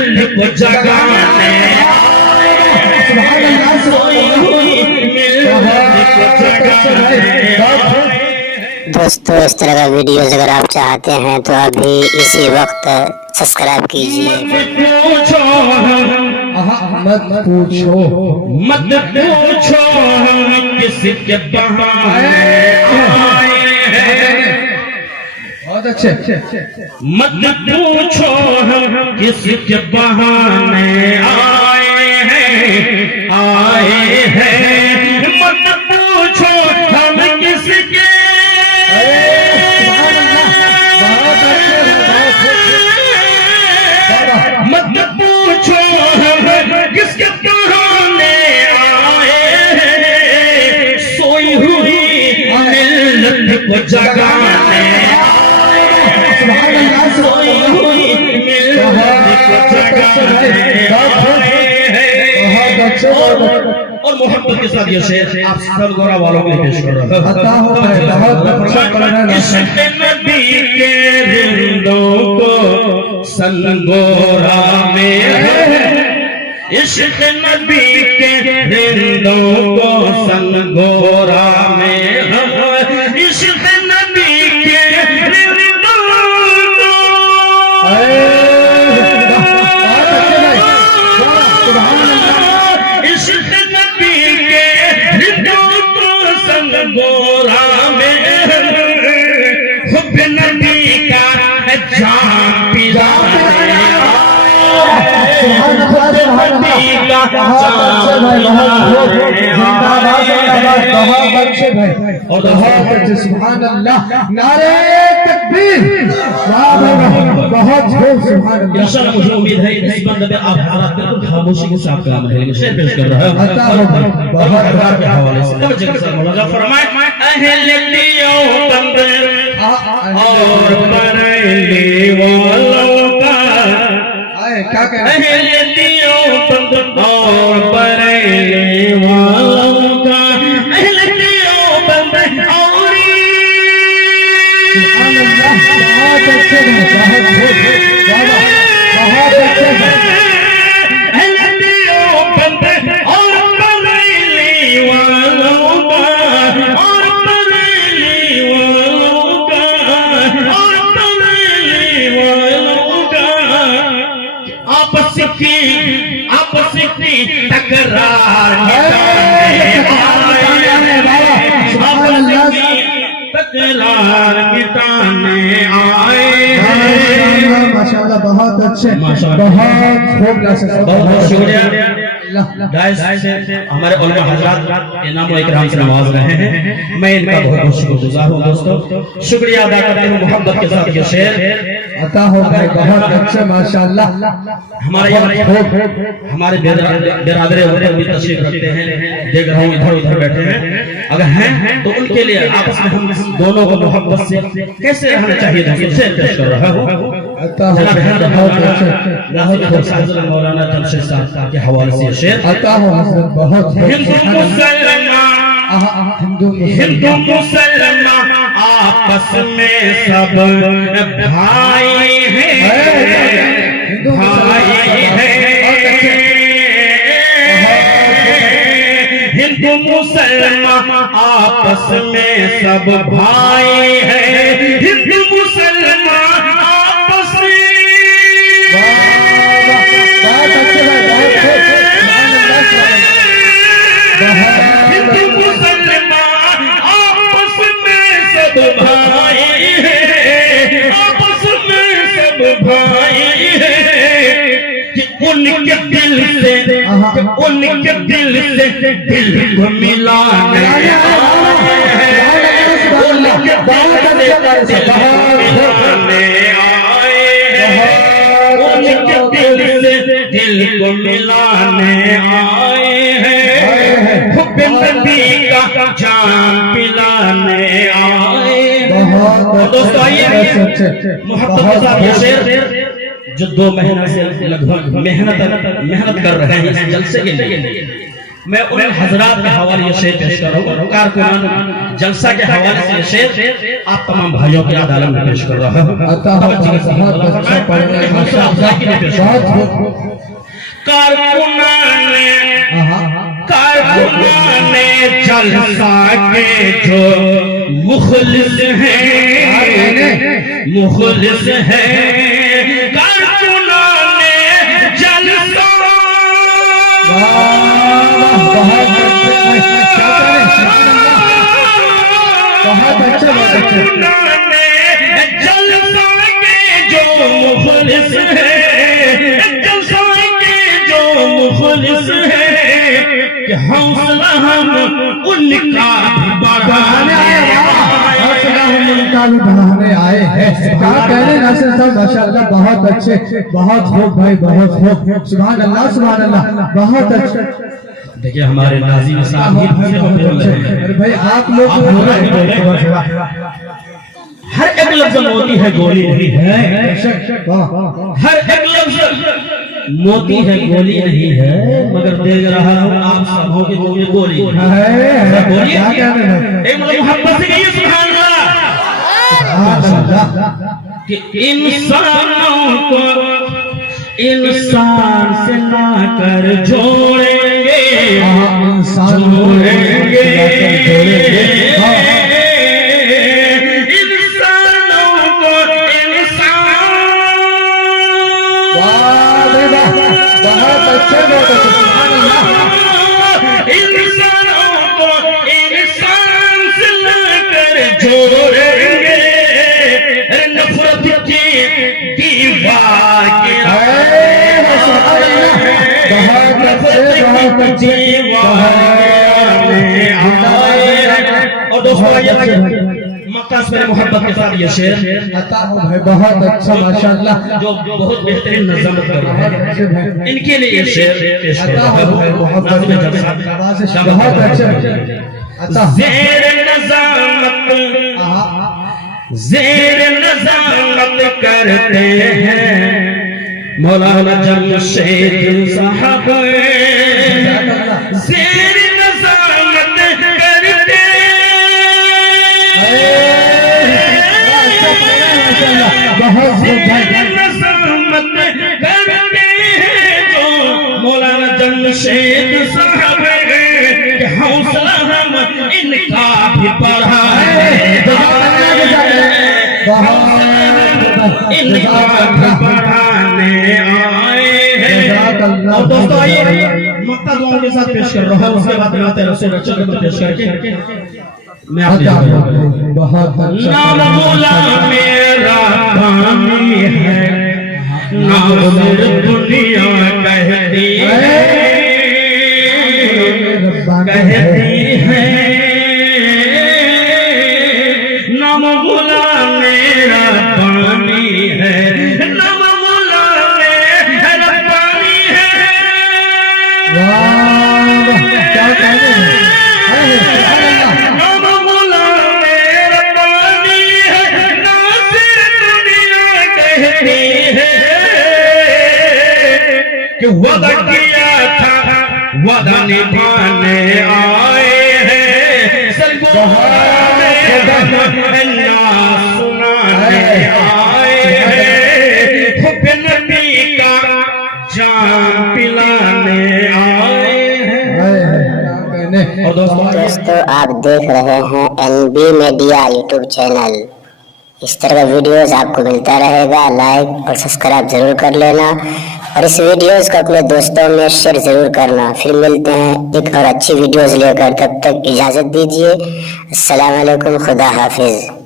ملت کو جگانے دوستو اس طرح کا ویڈیوز اگر آپ چاہتے ہیں تو ابھی اسی وقت سبسکرائب کیجئے. مت پوچھو کس کے بہانے آئے ہیں. بہت اچھے. مت پوچھو کس کے بہانے آئے ہیں. مت پوچھو ہم کس کے مت پوچھو کس کے بہانے آئے ہیں. سوئی ہوئی ملت کو جگانے سوئی ہوئی ملت کو جگانے اور محبت کے ساتھ یہ شعر آپ سب گورا والوں کے لیے پیش کر رہا ہوں. عشق نبی کے رندوں کو سنگورا میں عشق نبی کے رندوں کو سنگورا میں عشق نبی کے رندوں کو عشق نبی کے رندوں کو سنگورا میں حب نبی کا جام پلانے سبحان اللہ. نعرہ تکبیر. بہت سبحان اللہ. انشاءاللہ مجھے امید ہے اس بندے میں آپ حالات بالکل خاموشی کے ساتھ کام ہے لیکن شعر پیش کر رہا ہے بہت بار کے حوالے سے. توجہ کے ساتھ مولانا فرمائے اہل دیوبند اور بریلی والوں کا کیا کہہ رہے ہیں؟ اہل دیوبند اور بریلی والوں کا اہل دیوبند اور سبحان اللہ. بہت اچھے ہیں. بہت اچھے ہیں. اہل دیوبند اور بریلی والوں کا اور بریلی والوں کا اور بریلی والوں کا آپس کی تکرار مٹانے آئے ماشاءاللہ. بہت اچھے. بہت خوب. بہت شکریہ. ہمارے علماء حضرات انعام و اکرام سے نواز رہے ہیں. میں ان کا بہت شکر گزار ہوں. دوستو شکریہ ادا کرتے ہیں محبت کے ساتھ یہ شعر عطا ہو گئے. بہت اچھا ماشاءاللہ. ہمارے ہمارے برادری بھی تشریف رکھتے ہیں. دیکھ رہا ہوں ادھر ادھر بیٹھے ہیں. اگر ہیں تو ان کے لیے آپس میں ہم دونوں کو محبت سے کیسے رہنا چاہیے تھا یہ شعر پیش کر رہا ہوں. مولانا جمشید صاحب کے حوالے سے شعر عطا ہو حضرت. بہت ہندو مسلمان آپس میں سب بھائی ہیں ہندو مسلمان آپس میں سب بھائی ہیں. ہندو مسلمان آپس میں ہندو مسلمان آپس میں سب بھائی ہیں. آپس میں سب بھائی ہیں. ان کے دل سے دل کو ملانے دل کو ملانے آئے ہیں. حب نبی کا جام پلانے آئے. دوستو آئیے محبت کے ساتھ یہ شعر جو 2 مہینے سے لگ بھگ محنت کر رہے ہیں اس جلسے کے لیے میں ان حضرات کے حوالے یہ شعر پیش کر رہا ہوں، کارکنان جلسہ کے حوالے سے یہ شعر آپ تمام بھائیوں کی عدالت میں پیش کر رہا ہوں۔ عطا ہو بہت اچھا پڑھنے کارکنان جلسہ کے جو مخلص ہیں، مخلص ہیں کارکنان جلسہ، بہت اچھا جلسہ کے جو مخلص ہیں، جلسہ کے جو مخلص ہیں کہ حوصلہ ہم ان کا بڑھانے آئے ہیں۔ کیا کہنے ناصر صاحب ماشاءاللہ بہت اچھے، بہت خوب بھائی، بہت خوب، سبحان اللہ سبحان اللہ، بہت اچھا۔ دیکھیں ہمارے ناظرین صاحب بھائی آپ لوگ ہر ایک لفظ موتی ہے گولی نہیں ہے، ہر ایک لفظ موتی ہے گولی نہیں ہے، مگر دیکھ رہا ہوں آپ سب ہو کے گولی ایک محبت سے کہیے سبحان اللہ، کہ انسانوں کو انسان سے نہ کر جوڑیں گے، جوڑیں گے انسانوں کو انسان، بہت اچھے انسانوں کو انسان سے نہ کر جوڑیں گے، نفرت کی دیوار اور دوستوں مقصد میرے محبت کے ساتھ یہ شعر عطا ہو بھائی، بہت اچھا ماشاءاللہ، جو بہت بہترین نظم کر رہے ہیں، ان کے لیے یہ شعر پیش کر عطا رہا ہو بھائی، ہوں۔ محبت بہت اچھا، زیر نظامت، زیر نظامت کرتے ہیں مولانا جمشید صاحب، زیر نظامت کرتے زیر نظامت کرتے ہیں جو مولانا جمشید صاحب، کہ حوصلہ ہم ان کا بھی بڑھائیں، ان کا بھی بڑھانے آئے ہیں۔ اور دوستو آئیے مقطع دعاؤں کے ساتھ پیش کر رہا ہوں، اس کے بعد نعت رسول اچھا پر پیش کر کے میں آپ نام مولا میرا کامی ہے، ناظر دنیا کہتی ہے، کہتی ہے نام مولا میرا پانی ہے، نام مولا میرا پانی ہے، نام مولا میرا پانی ہے، ناظر دنیا کہتی ہے کہ وعدہ کیا تھا وعدہ نبھانے آئے ہیں، سنانے آئے ہیں، حب نبی کا جام پلانے آئے ہیں۔ اور دوستو آپ دیکھ رہے ہیں NB میڈیا یوٹیوب چینل، اس طرح کا ویڈیوز آپ کو ملتا رہے گا، لائک اور سبسکرائب ضرور کر لینا، اور اس ویڈیوز کو اپنے دوستوں میں شیئر ضرور کرنا۔ پھر ملتے ہیں ایک اور اچھی ویڈیوز لے کر، تب تک اجازت دیجیے، السلام علیکم، خدا حافظ۔